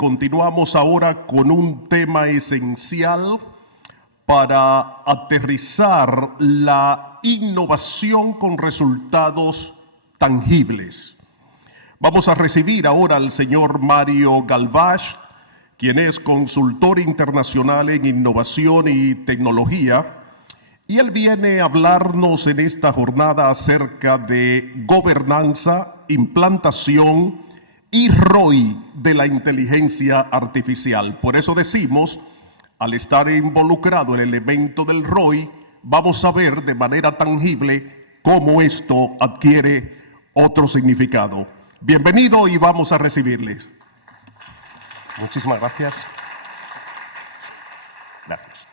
continuamos ahora con un tema esencial para aterrizar la innovación con resultados tangibles. Vamos a recibir ahora al señor Mario Galvach, quien es consultor internacional en innovación y tecnología, y él viene a hablarnos en esta jornada acerca de gobernanza, implantación y ROI de la inteligencia artificial. Por eso decimos, al estar involucrado en el evento del ROI, vamos a ver de manera tangible cómo esto adquiere otro significado. Bienvenido y vamos a recibirles. Muchísimas gracias. Gracias.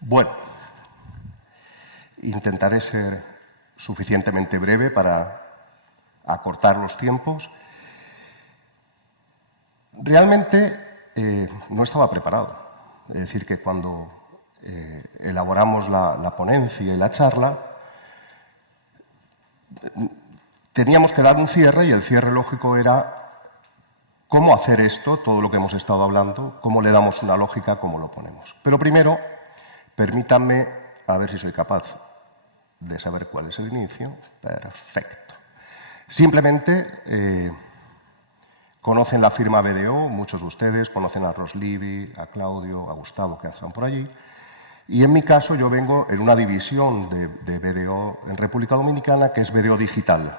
Bueno, intentaré ser suficientemente breve para acortar los tiempos. Realmente no estaba preparado. Es decir, que cuando elaboramos la ponencia y la charla, teníamos que dar un cierre y el cierre lógico era cómo hacer esto, todo lo que hemos estado hablando, cómo le damos una lógica, cómo lo ponemos. Pero primero, permítanme, a ver si soy capaz de saber cuál es el inicio. Perfecto. Simplemente conocen la firma BDO, muchos de ustedes conocen a Roslivi, a Claudio, a Gustavo, que están por allí. Y en mi caso yo vengo en una división de BDO en República Dominicana, que es BDO Digital,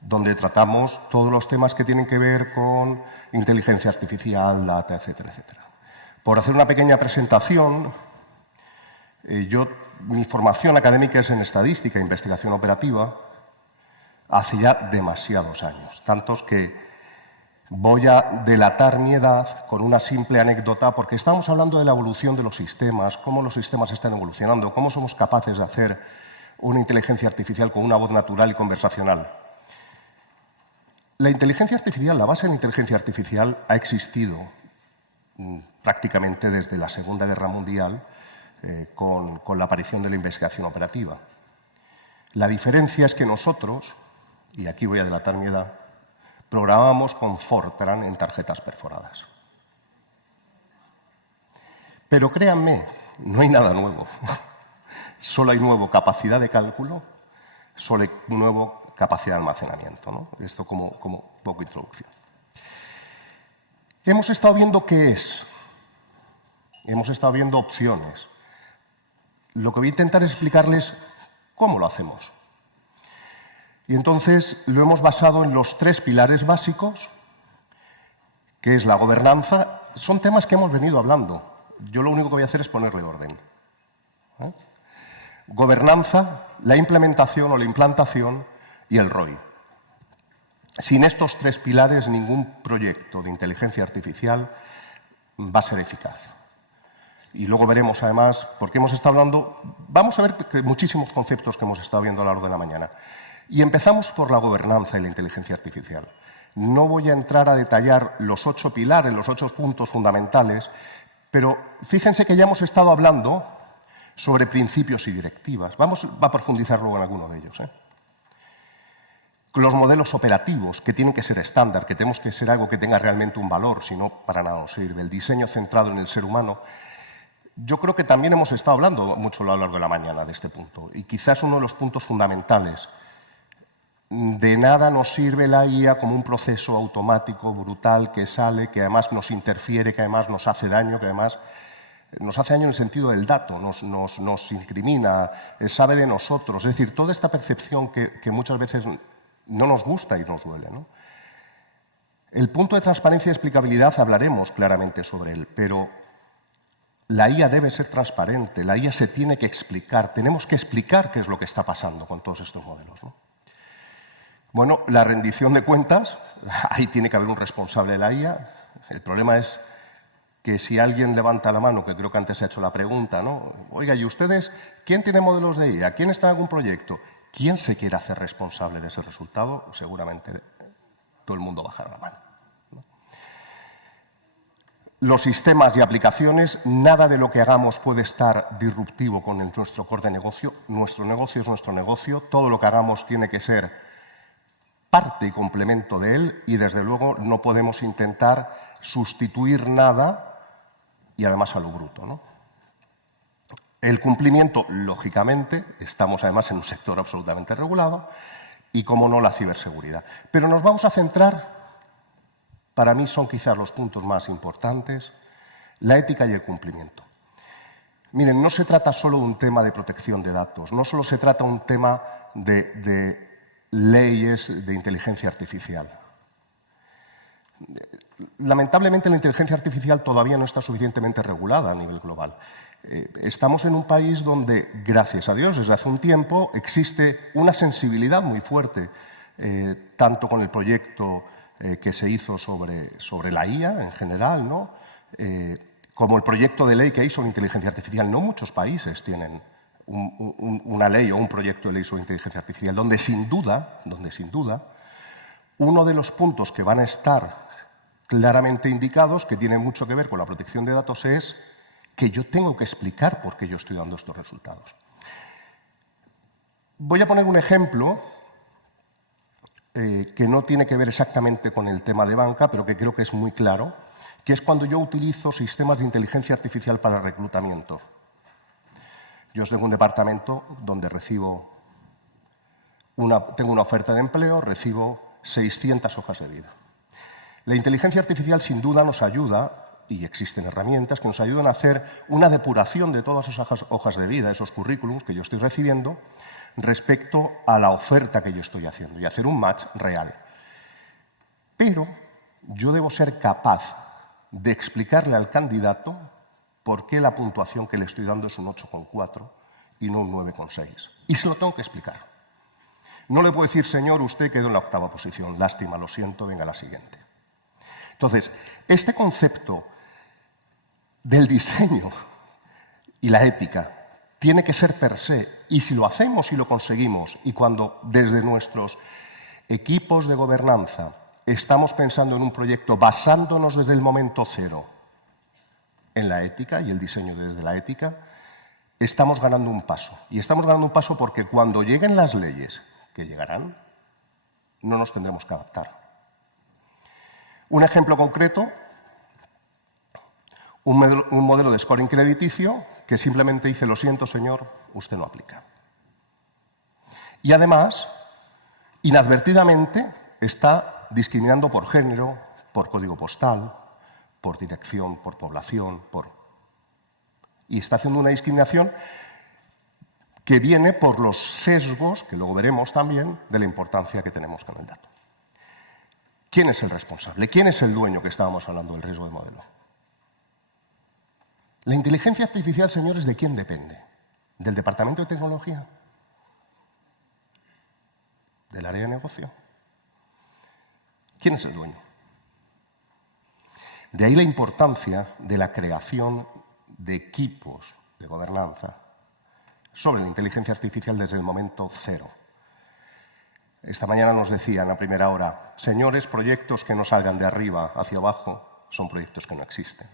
donde tratamos todos los temas que tienen que ver con inteligencia artificial, data, etcétera, etcétera. Por hacer una pequeña presentación, mi formación académica es en estadística e investigación operativa hace ya demasiados años, tantos que voy a delatar mi edad con una simple anécdota, porque estamos hablando de la evolución de los sistemas, cómo los sistemas están evolucionando, cómo somos capaces de hacer una inteligencia artificial con una voz natural y conversacional. La inteligencia artificial, la base de la inteligencia artificial ha existido prácticamente desde la Segunda Guerra Mundial, con la aparición de la investigación operativa. La diferencia es que nosotros, y aquí voy a delatar mi edad, programábamos con Fortran en tarjetas perforadas. Pero créanme, no hay nada nuevo. Solo hay nuevo capacidad de cálculo, solo hay nuevo capacidad de almacenamiento, ¿no? Esto como poco introducción. Hemos estado viendo qué es. Hemos estado viendo opciones. Lo que voy a intentar es explicarles cómo lo hacemos. Y entonces lo hemos basado en los 3 pilares básicos, que es la gobernanza. Son temas que hemos venido hablando. Yo lo único que voy a hacer es ponerle orden. Gobernanza, la implementación o la implantación y el ROI. Sin estos 3 pilares, ningún proyecto de inteligencia artificial va a ser eficaz. Y luego veremos, además, porque hemos estado hablando, vamos a ver que muchísimos conceptos que hemos estado viendo a lo largo de la mañana. Y empezamos por la gobernanza y la inteligencia artificial. No voy a entrar a detallar los 8 pilares, los 8 puntos fundamentales, pero fíjense que ya hemos estado hablando sobre principios y directivas. Vamos a profundizar luego en alguno de ellos. Los modelos operativos, que tienen que ser estándar, que tenemos que ser algo que tenga realmente un valor, si no, para nada nos sirve. El diseño centrado en el ser humano. Yo creo que también hemos estado hablando mucho a lo largo de la mañana de este punto, y quizás uno de los puntos fundamentales. De nada nos sirve la IA como un proceso automático, brutal, que sale, que además nos interfiere, que además nos hace daño, que además nos hace daño en el sentido del dato, nos incrimina, sabe de nosotros. Es decir, toda esta percepción que muchas veces no nos gusta y nos duele, ¿no? El punto de transparencia y explicabilidad hablaremos claramente sobre él, pero la IA debe ser transparente, la IA se tiene que explicar, tenemos que explicar qué es lo que está pasando con todos estos modelos, ¿no? Bueno, la rendición de cuentas, ahí tiene que haber un responsable de la IA. El problema es que si alguien levanta la mano, que creo que antes se ha hecho la pregunta, ¿no? Oiga, ¿y ustedes quién tiene modelos de IA? ¿Quién está en algún proyecto? ¿Quién se quiere hacer responsable de ese resultado? Seguramente todo el mundo bajará la mano, ¿no? Los sistemas y aplicaciones, nada de lo que hagamos puede estar disruptivo con nuestro core de negocio. Nuestro negocio es nuestro negocio. Todo lo que hagamos tiene que ser parte y complemento de él y, desde luego, no podemos intentar sustituir nada y, además, a lo bruto, ¿no? El cumplimiento, lógicamente, estamos además en un sector absolutamente regulado y, como no, la ciberseguridad. Pero nos vamos a centrar, para mí son quizás los puntos más importantes, la ética y el cumplimiento. Miren, no se trata solo de un tema de protección de datos, no solo se trata de un tema de leyes de inteligencia artificial. Lamentablemente, la inteligencia artificial todavía no está suficientemente regulada a nivel global. Estamos en un país donde, gracias a Dios, desde hace un tiempo existe una sensibilidad muy fuerte, tanto con el proyecto que se hizo sobre la IA en general, ¿no? Como el proyecto de ley que hay sobre inteligencia artificial. No muchos países tienen una ley o un proyecto de ley sobre inteligencia artificial, donde sin duda, uno de los puntos que van a estar claramente indicados, que tiene mucho que ver con la protección de datos, es que yo tengo que explicar por qué yo estoy dando estos resultados. Voy a poner un ejemplo que no tiene que ver exactamente con el tema de banca, pero que creo que es muy claro, que es cuando yo utilizo sistemas de inteligencia artificial para reclutamiento. Yo tengo un departamento donde tengo una oferta de empleo, recibo 600 hojas de vida. La inteligencia artificial, sin duda, nos ayuda, y existen herramientas que nos ayudan a hacer una depuración de todas esas hojas de vida, esos currículums que yo estoy recibiendo, respecto a la oferta que yo estoy haciendo y hacer un match real. Pero yo debo ser capaz de explicarle al candidato por qué la puntuación que le estoy dando es un 8,4 y no un 9,6. Y se lo tengo que explicar. No le puedo decir, señor, usted quedó en la 8ª posición, lástima, lo siento, venga a la siguiente. Entonces, este concepto del diseño y la ética tiene que ser per se, y si lo hacemos y lo conseguimos, y cuando desde nuestros equipos de gobernanza estamos pensando en un proyecto basándonos desde el momento cero en la ética y el diseño desde la ética, estamos ganando un paso. Y estamos ganando un paso porque cuando lleguen las leyes, que llegarán, no nos tendremos que adaptar. Un ejemplo concreto, un modelo de scoring crediticio que simplemente dice, lo siento, señor, usted no aplica. Y además, inadvertidamente, está discriminando por género, por código postal, por dirección, por población, y está haciendo una discriminación que viene por los sesgos, que luego veremos también, de la importancia que tenemos con el dato. ¿Quién es el responsable? ¿Quién es el dueño que estábamos hablando del riesgo de modelo? La inteligencia artificial, señores, ¿de quién depende? ¿Del Departamento de Tecnología? ¿Del área de negocio? ¿Quién es el dueño? De ahí la importancia de la creación de equipos de gobernanza sobre la inteligencia artificial desde el momento cero. Esta mañana nos decían a primera hora, señores, proyectos que no salgan de arriba hacia abajo son proyectos que no existen.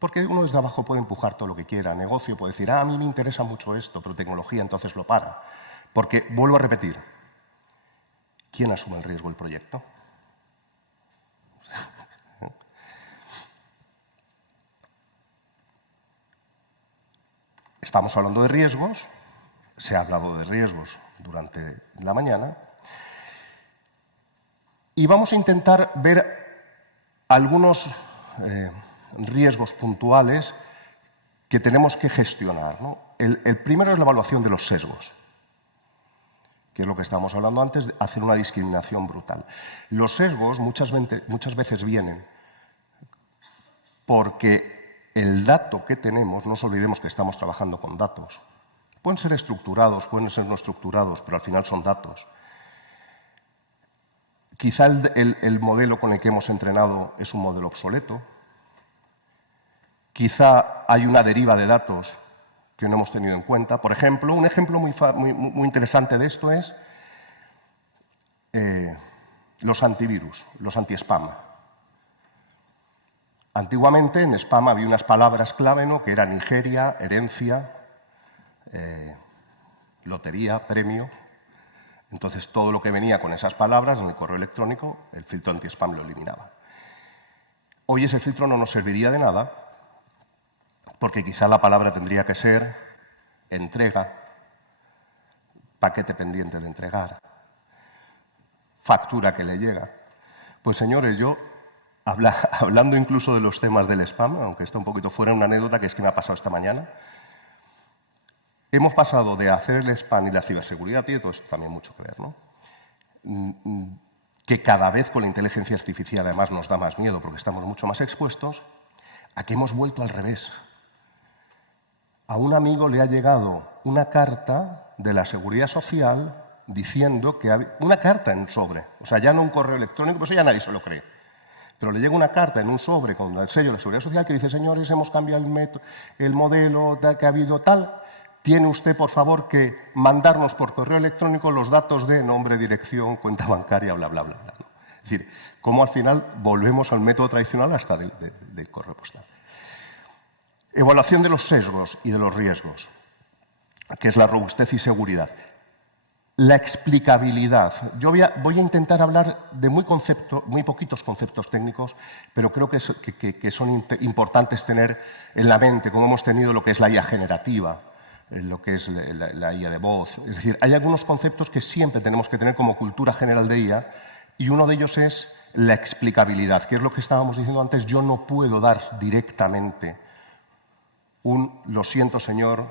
Porque uno desde abajo puede empujar todo lo que quiera, negocio puede decir, a mí me interesa mucho esto, pero tecnología entonces lo para. Porque, vuelvo a repetir, ¿quién asume el riesgo del proyecto? Estamos hablando de riesgos, se ha hablado de riesgos durante la mañana, y vamos a intentar ver algunos riesgos puntuales que tenemos que gestionar, ¿no? El primero es la evaluación de los sesgos, que es lo que estábamos hablando antes, de hacer una discriminación brutal. Los sesgos muchas veces vienen porque el dato que tenemos, no nos olvidemos que estamos trabajando con datos, pueden ser estructurados, pueden ser no estructurados, pero al final son datos. Quizá el modelo con el que hemos entrenado es un modelo obsoleto. Quizá hay una deriva de datos que no hemos tenido en cuenta. Por ejemplo, un ejemplo muy interesante de esto es los antivirus, los anti-spam. Antiguamente en spam había unas palabras clave, ¿no?, que eran Nigeria, herencia, lotería, premio. Entonces, todo lo que venía con esas palabras en el correo electrónico, el filtro anti-spam lo eliminaba. Hoy ese filtro no nos serviría de nada, porque quizá la palabra tendría que ser entrega, paquete pendiente de entregar, factura que le llega. Pues señores, yo, hablando incluso de los temas del spam, aunque está un poquito fuera, una anécdota que es que me ha pasado esta mañana, hemos pasado de hacer el spam y la ciberseguridad, y todo esto también mucho que ver, ¿no? Que cada vez con la inteligencia artificial además nos da más miedo porque estamos mucho más expuestos, a que hemos vuelto al revés. A un amigo le ha llegado una carta de la Seguridad Social diciendo que una carta en un sobre, o sea, ya no un correo electrónico, pues eso ya nadie se lo cree. Pero le llega una carta en un sobre con el sello de la Seguridad Social que dice, señores, hemos cambiado el modelo que ha habido tal, tiene usted, por favor, que mandarnos por correo electrónico los datos de nombre, dirección, cuenta bancaria, bla, bla, bla, bla. ¿No? Es decir, cómo al final volvemos al método tradicional hasta del correo postal. Evaluación de los sesgos y de los riesgos, que es la robustez y seguridad. La explicabilidad. Yo voy a intentar hablar de muy poquitos conceptos técnicos, pero creo que son importantes tener en la mente, como hemos tenido lo que es la IA generativa, lo que es la IA de voz. Es decir, hay algunos conceptos que siempre tenemos que tener como cultura general de IA, y uno de ellos es la explicabilidad, que es lo que estábamos diciendo antes. Yo no puedo dar directamente lo siento, señor,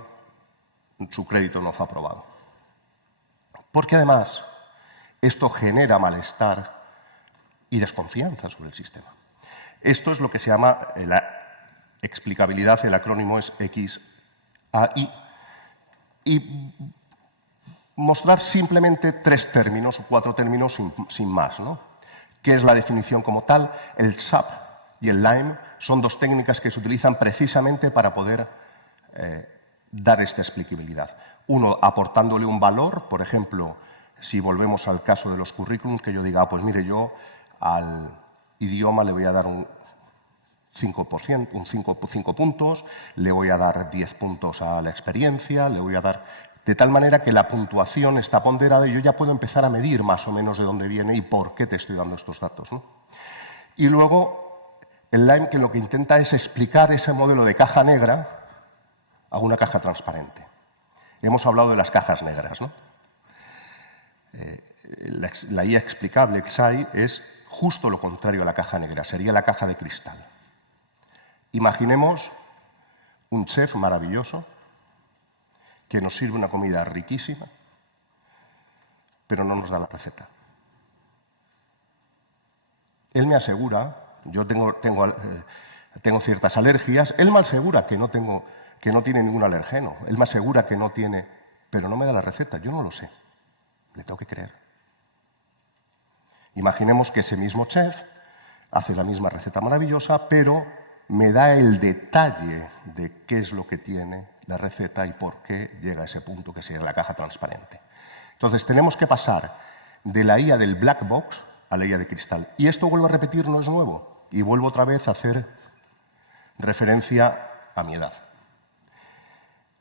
su crédito no fue aprobado. Porque además esto genera malestar y desconfianza sobre el sistema. Esto es lo que se llama la explicabilidad, el acrónimo es XAI. Y mostrar simplemente 3 términos o 4 términos sin más, ¿no? ¿Qué es la definición como tal? El SAP y el LIME son 2 técnicas que se utilizan precisamente para poder dar esta explicabilidad. Uno, aportándole un valor, por ejemplo, si volvemos al caso de los currículums, que yo diga, pues mire, yo al idioma le voy a dar un 5 puntos, le voy a dar 10 puntos a la experiencia, le voy a dar... De tal manera que la puntuación está ponderada y yo ya puedo empezar a medir más o menos de dónde viene y por qué te estoy dando estos datos, ¿no? Y luego el LIME, que lo que intenta es explicar ese modelo de caja negra a una caja transparente. Hemos hablado de las cajas negras, ¿no? La IA explicable, XAI, es justo lo contrario a la caja negra, sería la caja de cristal. Imaginemos un chef maravilloso que nos sirve una comida riquísima, pero no nos da la receta. Él me asegura, yo tengo ciertas alergias, él me asegura que no tiene ningún alergeno, él me asegura que no tiene, pero no me da la receta, yo no lo sé, le tengo que creer. Imaginemos que ese mismo chef hace la misma receta maravillosa, pero me da el detalle de qué es lo que tiene la receta y por qué llega a ese punto que sería la caja transparente. Entonces, tenemos que pasar de la IA del black box a la IA de cristal. Y esto, vuelvo a repetir, no es nuevo. Y vuelvo otra vez a hacer referencia a mi edad.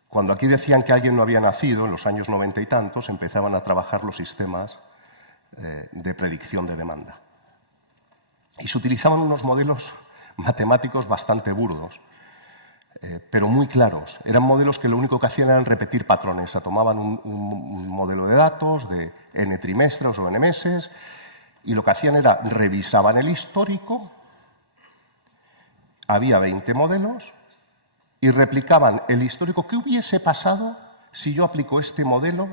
Cuando aquí decían que alguien no había nacido, en los años 90 y tantos, empezaban a trabajar los sistemas de predicción de demanda. Y se utilizaban unos modelos matemáticos bastante burdos, pero muy claros. Eran modelos que lo único que hacían eran repetir patrones. O sea, tomaban un modelo de datos de n trimestres o n meses y lo que hacían era revisaban el histórico, había 20 modelos y replicaban el histórico. ¿Qué hubiese pasado si yo aplico este modelo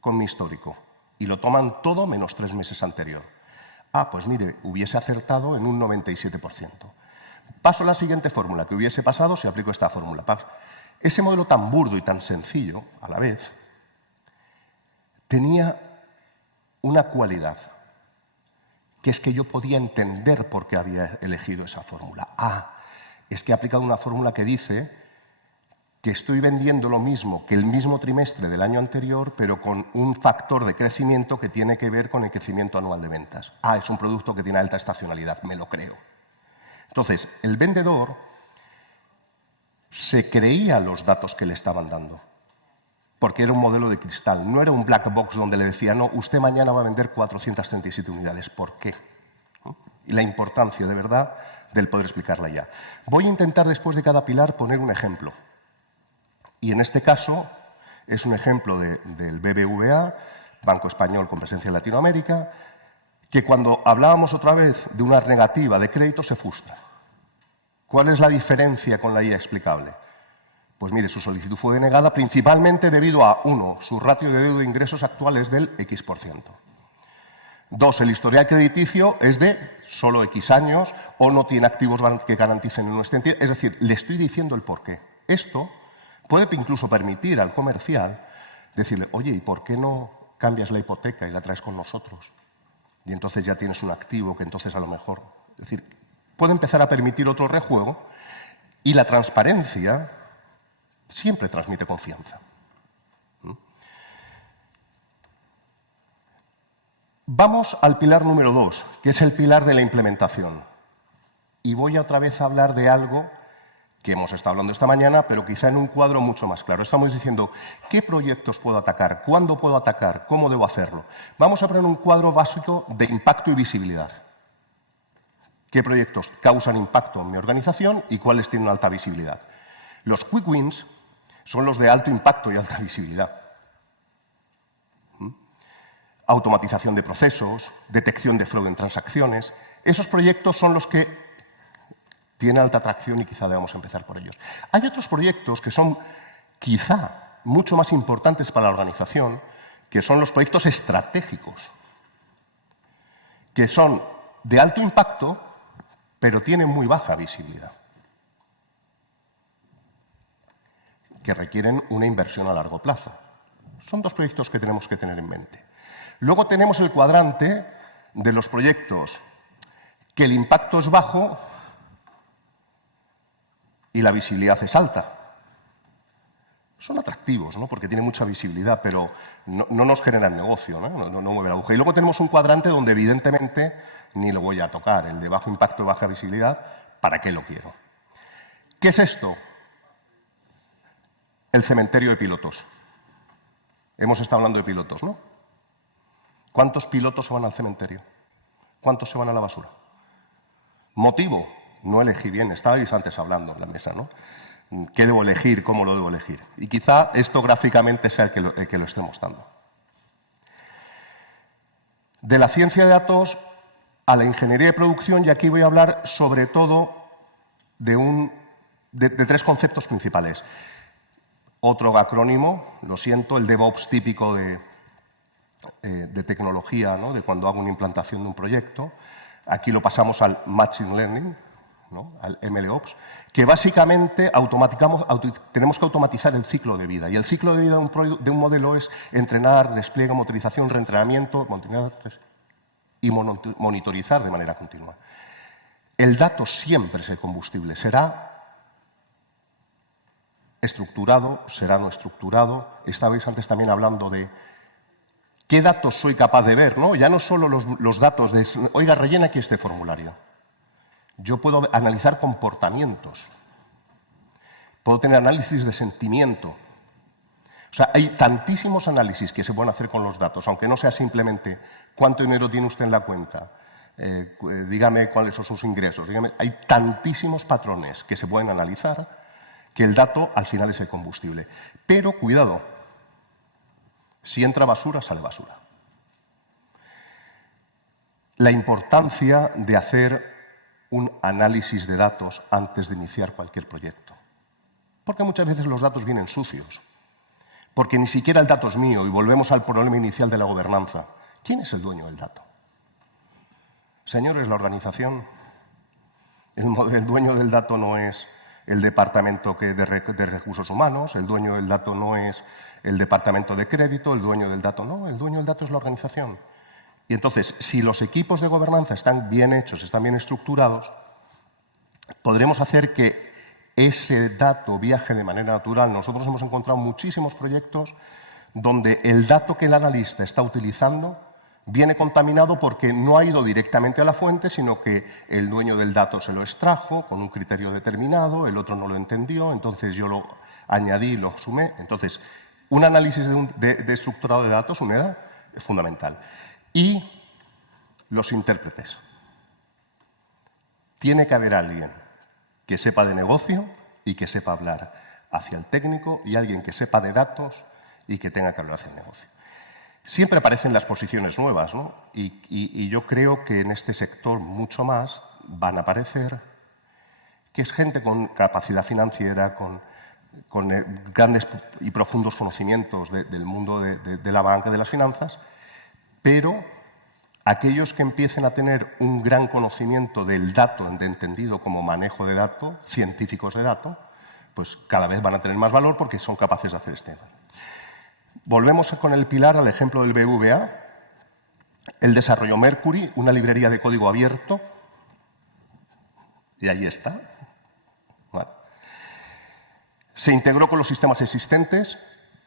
con mi histórico? Y lo toman todo menos 3 meses anterior. Ah, pues mire, hubiese acertado en un 97%. Paso a la siguiente fórmula. ¿Qué hubiese pasado si aplico esta fórmula? Ese modelo tan burdo y tan sencillo, a la vez, tenía una cualidad, que es que yo podía entender por qué había elegido esa fórmula. Ah, es que he aplicado una fórmula que dice que estoy vendiendo lo mismo que el mismo trimestre del año anterior, pero con un factor de crecimiento que tiene que ver con el crecimiento anual de ventas. Ah, es un producto que tiene alta estacionalidad, me lo creo. Entonces, el vendedor se creía los datos que le estaban dando. porque era un modelo de cristal, no era un black box donde le decía, no, usted mañana va a vender 437 unidades. ¿Por qué? ¿No? Y la importancia, de verdad, del poder explicarla ya. Voy a intentar, después de cada pilar, poner un ejemplo. Y en este caso es un ejemplo del BBVA, Banco Español con presencia en Latinoamérica, que cuando hablábamos otra vez de una negativa de crédito se frustra. ¿Cuál es la diferencia con la IA explicable? Pues mire, su solicitud fue denegada principalmente debido a, 1, su ratio de deuda de ingresos actual es del X%. 2, el historial crediticio es de solo X años o no tiene activos que garanticen nuestra entidad. Es decir, le estoy diciendo el porqué. Esto puede incluso permitir al comercial decirle, oye, ¿y por qué no cambias la hipoteca y la traes con nosotros? Y entonces ya tienes un activo que entonces a lo mejor... Es decir, puede empezar a permitir otro rejuego y la transparencia siempre transmite confianza. Vamos al pilar número 2, que es el pilar de la implementación. Y voy otra vez a hablar de algo que hemos estado hablando esta mañana, pero quizá en un cuadro mucho más claro. Estamos diciendo, ¿qué proyectos puedo atacar? ¿Cuándo puedo atacar? ¿Cómo debo hacerlo? Vamos a poner un cuadro básico de impacto y visibilidad. ¿Qué proyectos causan impacto en mi organización y cuáles tienen alta visibilidad? Los quick wins son los de alto impacto y alta visibilidad. Automatización de procesos, detección de fraude en transacciones. Esos proyectos son los que tienen alta atracción y quizá debamos empezar por ellos. Hay otros proyectos que son quizá mucho más importantes para la organización, que son los proyectos estratégicos, que son de alto impacto, pero tienen muy baja visibilidad, que requieren una inversión a largo plazo. Son 2 proyectos que tenemos que tener en mente. Luego tenemos el cuadrante de los proyectos que el impacto es bajo y la visibilidad es alta. Son atractivos, ¿no? Porque tienen mucha visibilidad, pero no nos generan negocio, ¿no? No mueve la aguja. Y luego tenemos un cuadrante donde evidentemente ni lo voy a tocar, el de bajo impacto y baja visibilidad, ¿para qué lo quiero? ¿Qué es esto? El cementerio de pilotos. Hemos estado hablando de pilotos, ¿no? ¿Cuántos pilotos se van al cementerio? ¿Cuántos se van a la basura? ¿Motivo? No elegí bien, estabais antes hablando en la mesa, ¿no? ¿Qué debo elegir? ¿Cómo lo debo elegir? Y quizá esto gráficamente sea el que lo esté mostrando. De la ciencia de datos a la ingeniería de producción, y aquí voy a hablar sobre todo de 3 conceptos principales. Otro acrónimo, lo siento, el DevOps típico de tecnología, ¿no? De cuando hago una implantación de un proyecto. Aquí lo pasamos al Machine Learning, ¿no? Al MLOps, que básicamente tenemos que automatizar el ciclo de vida. Y el ciclo de vida de un modelo es entrenar, despliegue, motorización, reentrenamiento y monitorizar de manera continua. El dato siempre es el combustible. Será estructurado, será no estructurado. Estabais antes también hablando de qué datos soy capaz de ver, ¿no? Ya no solo los datos de, oiga, rellena aquí este formulario. Yo puedo analizar comportamientos. Puedo tener análisis de sentimiento. O sea, hay tantísimos análisis que se pueden hacer con los datos, aunque no sea simplemente cuánto dinero tiene usted en la cuenta, dígame cuáles son sus ingresos. Hay tantísimos patrones que se pueden analizar que el dato al final es el combustible. Pero cuidado, si entra basura, sale basura. La importancia de hacer un análisis de datos antes de iniciar cualquier proyecto. Porque muchas veces los datos vienen sucios. Porque ni siquiera el dato es mío, y volvemos al problema inicial de la gobernanza. ¿Quién es el dueño del dato? Señores, la organización. El dueño del dato no es el departamento de recursos humanos, el dueño del dato no es el departamento de crédito, el dueño del dato no, el dueño del dato es la organización. Y entonces, si los equipos de gobernanza están bien hechos, están bien estructurados, podremos hacer que ese dato viaje de manera natural. Nosotros hemos encontrado muchísimos proyectos donde el dato que el analista está utilizando viene contaminado porque no ha ido directamente a la fuente, sino que el dueño del dato se lo extrajo con un criterio determinado, el otro no lo entendió, entonces yo lo añadí y lo sumé. Entonces, Un análisis de estructurado de datos, UNEDA, es fundamental. Y los intérpretes. Tiene que haber alguien que sepa de negocio y que sepa hablar hacia el técnico y alguien que sepa de datos y que tenga que hablar hacia el negocio. Siempre aparecen las posiciones nuevas, ¿no? Y yo creo que en este sector mucho más van a aparecer, que es gente con capacidad financiera, con grandes y profundos conocimientos del mundo de la banca, de las finanzas, pero aquellos que empiecen a tener un gran conocimiento del dato, entendido como manejo de datos, científicos de datos, pues cada vez van a tener más valor porque son capaces de hacer este tema. Volvemos con el pilar al ejemplo del BBVA. El desarrolló Mercury, una librería de código abierto, y ahí está. Vale. Se integró con los sistemas existentes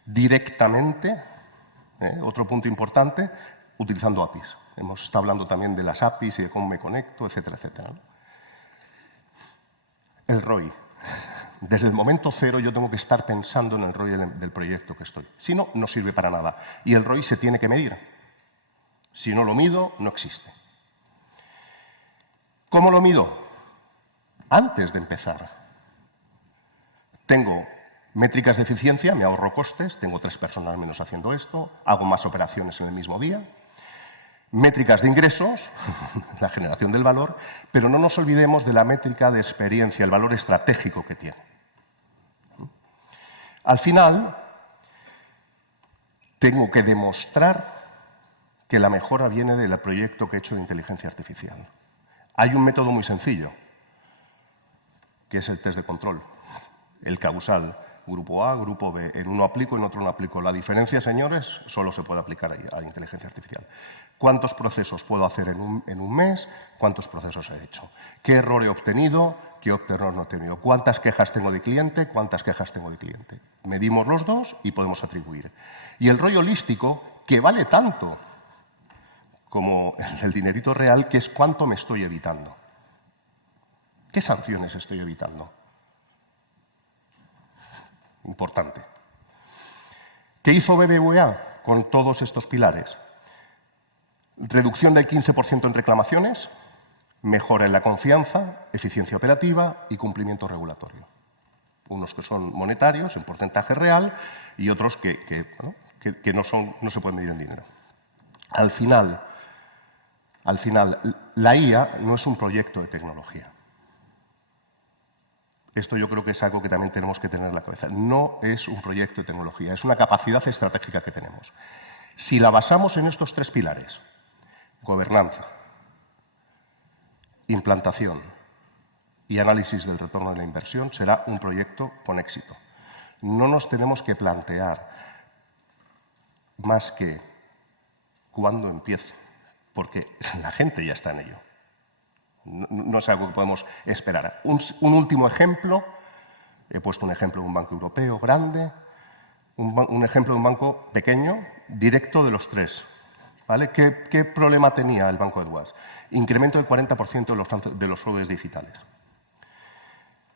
directamente, otro punto importante, utilizando APIs. Hemos estado hablando también de las APIs y de cómo me conecto, etcétera, etcétera, ¿no? El ROI. Desde el momento cero yo tengo que estar pensando en el ROI del proyecto que estoy. Si no, no sirve para nada. Y el ROI se tiene que medir. Si no lo mido, no existe. ¿Cómo lo mido? Antes de empezar. Tengo métricas de eficiencia, me ahorro costes, tengo 3 personas menos haciendo esto, hago más operaciones en el mismo día. Métricas de ingresos, la generación del valor, pero no nos olvidemos de la métrica de experiencia, el valor estratégico que tiene. Al final, tengo que demostrar que la mejora viene del proyecto que he hecho de inteligencia artificial. Hay un método muy sencillo, que es el test de control, el causal. Grupo A, grupo B. En uno aplico, en otro no aplico. La diferencia, señores, solo se puede aplicar a la inteligencia artificial. ¿Cuántos procesos puedo hacer en un mes? ¿Cuántos procesos he hecho? ¿Qué error he obtenido? ¿Qué error no he tenido? ¿Cuántas quejas tengo de cliente? ¿Cuántas quejas tengo de cliente? Medimos los dos y podemos atribuir. Y el rollo holístico, que vale tanto como el dinerito real, que es cuánto me estoy evitando. ¿Qué sanciones estoy evitando? Importante. ¿Qué hizo BBVA con todos estos pilares? Reducción del 15% en reclamaciones, mejora en la confianza, eficiencia operativa y cumplimiento regulatorio. Unos que son monetarios, en porcentaje real, y otros que no se pueden medir en dinero. Al final, la IA no es un proyecto de tecnología. Esto yo creo que es algo que también tenemos que tener en la cabeza. No es un proyecto de tecnología, es una capacidad estratégica que tenemos. Si la basamos en estos 3 pilares, gobernanza, implantación y análisis del retorno de la inversión, será un proyecto con éxito. No nos tenemos que plantear más que cuándo empiece, porque la gente ya está en ello. No es algo que podemos esperar. Un último ejemplo, he puesto un ejemplo de un banco europeo grande, un ejemplo de un banco pequeño, directo de los 3. ¿Vale? ¿Qué problema tenía el Banco Edwards? Incremento del 40% de los fraudes digitales.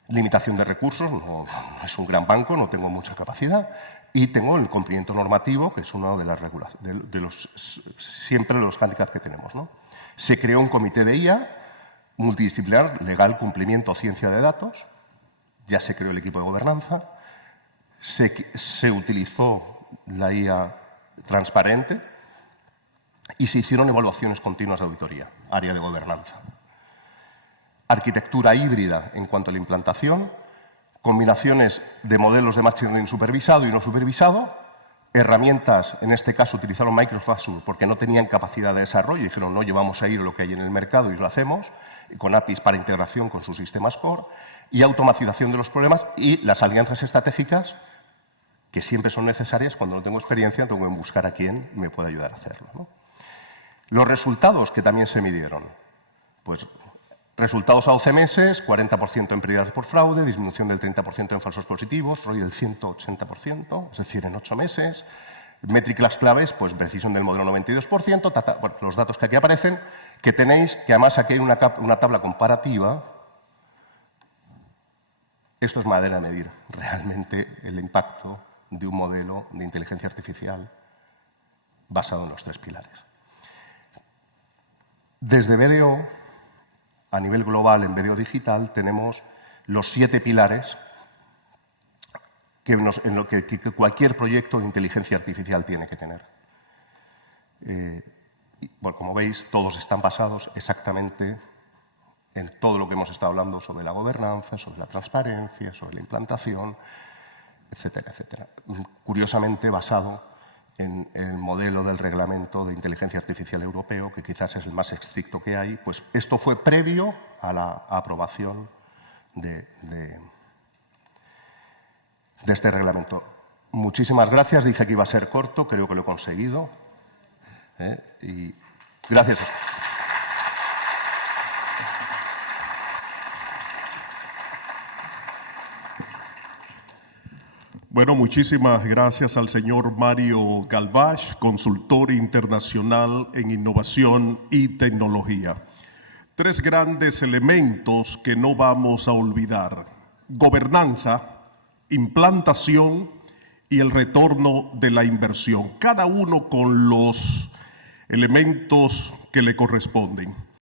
Limitación de recursos, no es un gran banco, no tengo mucha capacidad, y tengo el cumplimiento normativo, que es uno de las regulaciones, siempre los hándicaps que tenemos, ¿no? Se creó un comité de IA, multidisciplinar, legal, cumplimiento, ciencia de datos, ya se creó el equipo de gobernanza, se utilizó la IA transparente y se hicieron evaluaciones continuas de auditoría, área de gobernanza. Arquitectura híbrida en cuanto a la implantación, combinaciones de modelos de machine learning supervisado y no supervisado, herramientas, en este caso utilizaron Microsoft Azure porque no tenían capacidad de desarrollo y dijeron, no, llevamos a ir lo que hay en el mercado y lo hacemos, y con APIs para integración con sus sistemas core, y automatización de los problemas y las alianzas estratégicas, que siempre son necesarias cuando no tengo experiencia, tengo que buscar a quién me pueda ayudar a hacerlo, ¿no? Los resultados que también se midieron, pues resultados a 12 meses, 40% en pérdidas por fraude, disminución del 30% en falsos positivos, ROI del 180%, es decir, en 8 meses. Métricas claves, pues precisión del modelo 92%, bueno, los datos que aquí aparecen, que tenéis, que además aquí hay una tabla comparativa. Esto es manera de medir realmente el impacto de un modelo de inteligencia artificial basado en los 3 pilares. Desde BDO, a nivel global en BDO Digital, tenemos los 7 pilares que cualquier proyecto de inteligencia artificial tiene que tener. Bueno, como veis, todos están basados exactamente en todo lo que hemos estado hablando sobre la gobernanza, sobre la transparencia, sobre la implantación, etcétera, etcétera. Curiosamente basado en el modelo del reglamento de inteligencia artificial europeo, que quizás es el más estricto que hay, pues esto fue previo a la aprobación de este reglamento. Muchísimas gracias. Dije que iba a ser corto, creo que lo he conseguido. Y gracias. Bueno, muchísimas gracias al señor Mario Galbach, consultor internacional en innovación y tecnología. 3 grandes elementos que no vamos a olvidar: gobernanza, implantación y el retorno de la inversión, cada uno con los elementos que le corresponden.